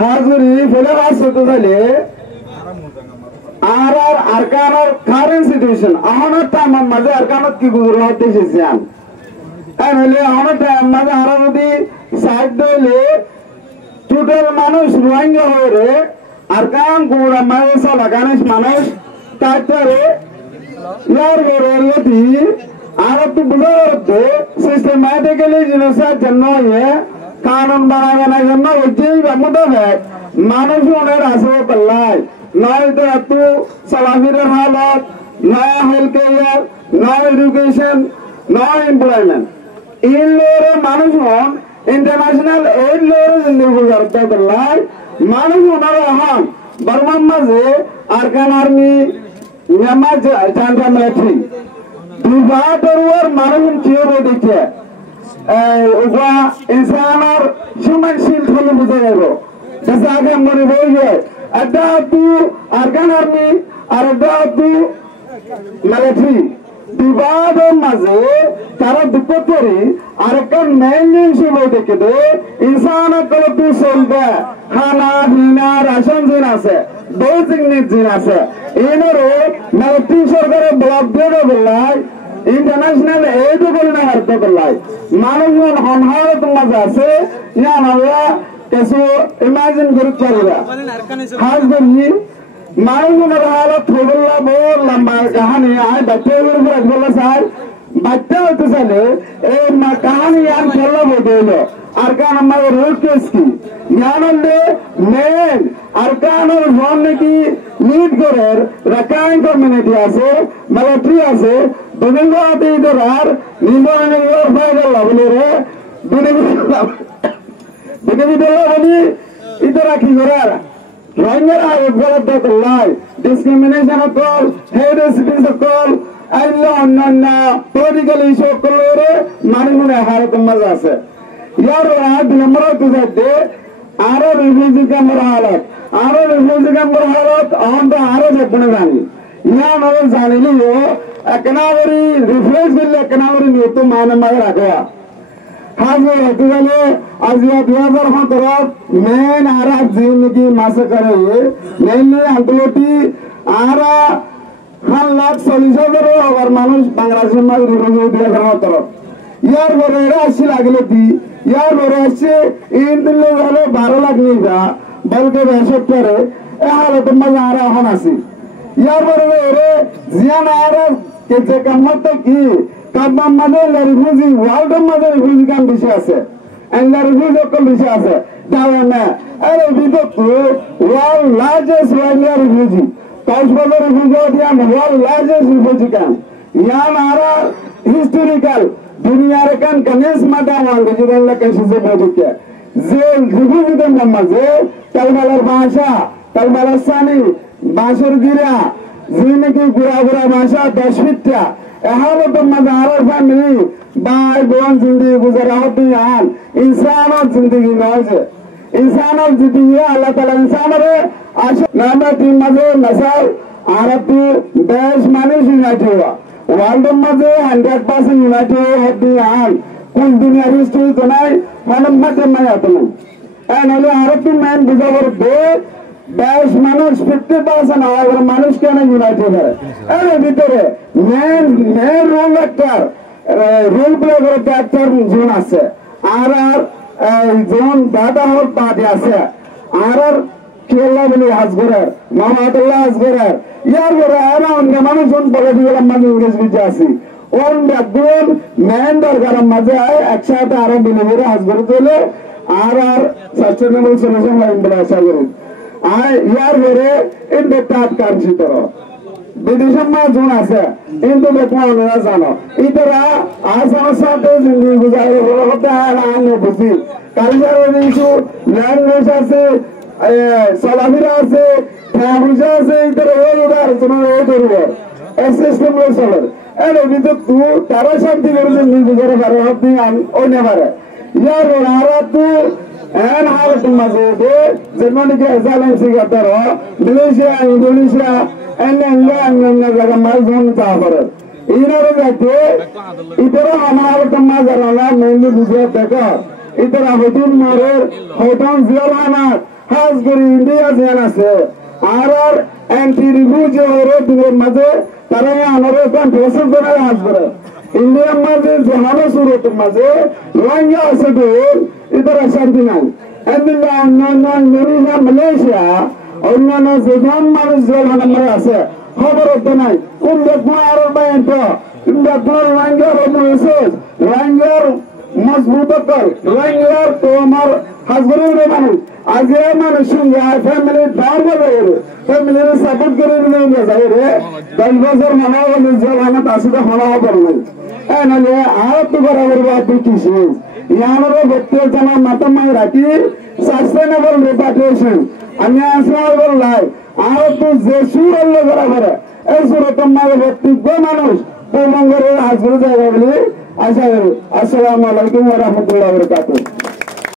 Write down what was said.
হাজুরি ফেলে আসতে তাহলে আর আরকানোর কারেন্ট সিচুয়েশন আমার টাইম মাঝে আরকানত কি গুজর হতে এসেছিলাম হলে আমার টাইম মাঝে আরো যদি সাইড দিলে টোটাল মানুষ রোহিঙ্গা হয়ে রে আরকান গুড়া মাঝে লাগানিস মানুষ তারপরে ইয়ার ঘরে এটি আর একটু বুঝতে সিস্টেমেটিক্যালি জিনিসের জন্য কানুন বানানোর জন্য ওইটাই মোটামুটি মানুষ ওনার আসবে পাল্লাই নয় তো এত চলাফেরার হালত নয় হেলথ কেয়ার নয় এডুকেশন নয় এমপ্লয়মেন্ট এই লোরে মানুষ হন ইন্টারন্যাশনাল এইড লোরে জিন্দগি গুজারতে পাল্লাই মানুষ ওনার হন বর্মার মাঝে আরকান আর্মি মিয়ানমার চান্দ্রা মিলিটারি দুবার মানুষ কিয় দেখে ওগা ইনসানের সমাজশীল ফলে বুঝে যাব जैसे आगे हमने बोल गए अड्डा तू आर्गन आर्मी और अड्डा तू मिलिट्री विवाद मजे तारा दुपत्तरी आर्गन मेन जिनिस देखे दे इंसान को तू सोलबे खाना पीना राशन जिन आसे बेसिक नीड जिन आसे इनरो मिलिट्री सरकार ब्लॉक दे बोलाई इंटरनेशनल एड बोलना हरते बोलाई मानव हनहार तुम मजा से या नवा कैसे इमेजिन करूँ चलेगा खास करिए मालूम है हालत थोड़ा बहुत लंबा कहानी है बच्चे लोग अगला साल बच्चे होते चले कहानी यार चलना बोलते लो अरकान हमारे रोड केस की यहाँ ने मेन अरकान और जोन की लीड करें रकाइन कम्युनिटी आसे मिलिट्री आसे दुनिया आते इधर यार नींदों में लोग फायदा लाभले रे दुनिया বলি ইতরা কি করার রঙেরা উপলব্ধ করলাই ডিসক্রিমিনেশন কল হেরাসমেন্ট কল আইলো অন্যান্য পলিটিক্যাল ইস্যু কলরে মানুষের হারত মজা আছে ইয়ার আজ নম্বর তুজাতে আরো রিভিউ কামর হালত অন তো আরো দেখনে জানি ইয়া নয় জানিলিও একনাবরি রিফ্রেশ দিলে একনাবরি নিয়ত মানমায় রাখা हाज़िर होते वाले आज ये 2017 मेन आरा जिंदगी मासे करे मेनली अंतलोटी आरा हर लाख सोल्यूशन करो और मानुष बांग्लादेश में रिव्यू दिया करना तो यार वो रेरा अच्छी लागले थी यार वो रेसे इन दिन लोग वाले 12 लाख नहीं था बल्कि वैसे करे हालत में आ रहा होना सी यार वो रे जियान आरा के जगह मत की কারণ আমাদের রিফিউজি ওয়ার্ল্ড আমাদের রিফিউজি কাম বেশি আছে এন্ড রিফিউজি কম বেশি আছে তাও না আরে বিগত world largest world refugee Cox's Bazar refugee দিয়া ওয়ার্ল্ড লার্জেস্ট রিফিউজি কাম ইয়ান আরা হিস্টোরিক্যাল দুনিয়ার কান কনেস মাটা ওয়াঙ্গে জিরলা কেসে বলকে যে রিফিউজিদের নামাজে কালমালার ভাষা কালমালার সানি বাঁশের গিরা জিনকি গুড়া গুড়া ভাষা 10 ফিটটা हालत मजार फैमिली बाय बोन जिंदगी गुजरा होती है इंसान जिंदगी नौज इंसान जिंदगी अल्लाह ताला इंसान रे आशा नामा टीम मजे नसल आरती देश मानुष यूनाइटेड हुआ वर्ल्ड मजे 100% यूनाइटेड होती है कुल दुनिया हिस्ट्री तो नहीं मालूम मत मैं आता हूँ एंड आरती मैन बिजोवर दे देश मानुष 50% और मानुष क्या नहीं यूनाइटेड है अरे भीतरे main role actor role play करते एक्टर जोन आसे आर जोन दादा होत बादे आसे आर केला बली हाजगुरर मोहम्मदुल्लाह हाजगुरर यार वो आरा उनके मानुष उन पॉलिटिकल मन इंग्लिश भी जासी उन बदून मेन दरगार मजे आए अच्छा तारों बिना हाजगुर तोले आर सस्टेनेबल सॉल्यूशन लाइन बड़ा अच्छा करें यार मेरे इन बेटात काम सी करो विदेश में जोन आसे इन तो बेटा उन्हें जानो इधर आसान साथे जिंदगी गुजारे होता है लाने बुझी कल्चर इशू लैंग्वेज से सलामिरा से फैमिली से इधर उधर सुनो इधर सिस्टम में चलर अरे भी तो तू तारा शांति कर जिंदगी गुजारे कर होती है ओने बारे यार रारा तू एन हालत मजे दे जर्मनी के एजालें से करता रहा मलेशिया इंडोनेशिया एन जगह माल जोन चाहते इधर जाके इधर हमारे हालत मजे रहा मेनली गुजरात देखो ইতারা হতুন মারের হতন জিয়ালানাত হাজ করি ইন্ডিয়া জেন আছে আর এন্টি রিভিউ যে হরে দিনের মাঝে তারা আনারে তান প্রসেস করে হাজ করে ইন্ডিয়ার মাঝে জাহানো সুরতের মাঝে রোহিঙ্গা আছে তো ইতারা শান্তি নাই এদিকে অন্যান্য ইন্দোনেশিয়া মালয়েশিয়া অন্যান্য যেসব মানুষ জেলখানা আছে খবর তো নাই কোন দেখবো আরো বাইন তো দেখবো রোহিঙ্গার রোহিঙ্গার মজবুত কর রোহিঙ্গার তো আমার হাজবেন্ড মানুষ আজ মানুষ ফ্যামিলির দাম বলে ফ্যামিলির সাপোর্ট করে নিয়ে যায় রে 10 বছর মনে হলে জেলখানা আসলে হওয়া হবে না নাহলে আর তো বরাবর বাদ কিছু ইয়ানোর ব্যক্তির জানা মাথা মাই রাখি সাস্টেনেবল রিপার্টেশন আমি আসলে লাই আর তো যে সুর বরাবর এই সুরত মায়ের ব্যক্তিজ্ঞ মানুষ পূর্ণাঙ্গের হাজির জায়গা বলে আশা করি। আসসালামু আলাইকুম ওয়া রাহমাতুল্লাহি ওয়া বারাকাতুহু।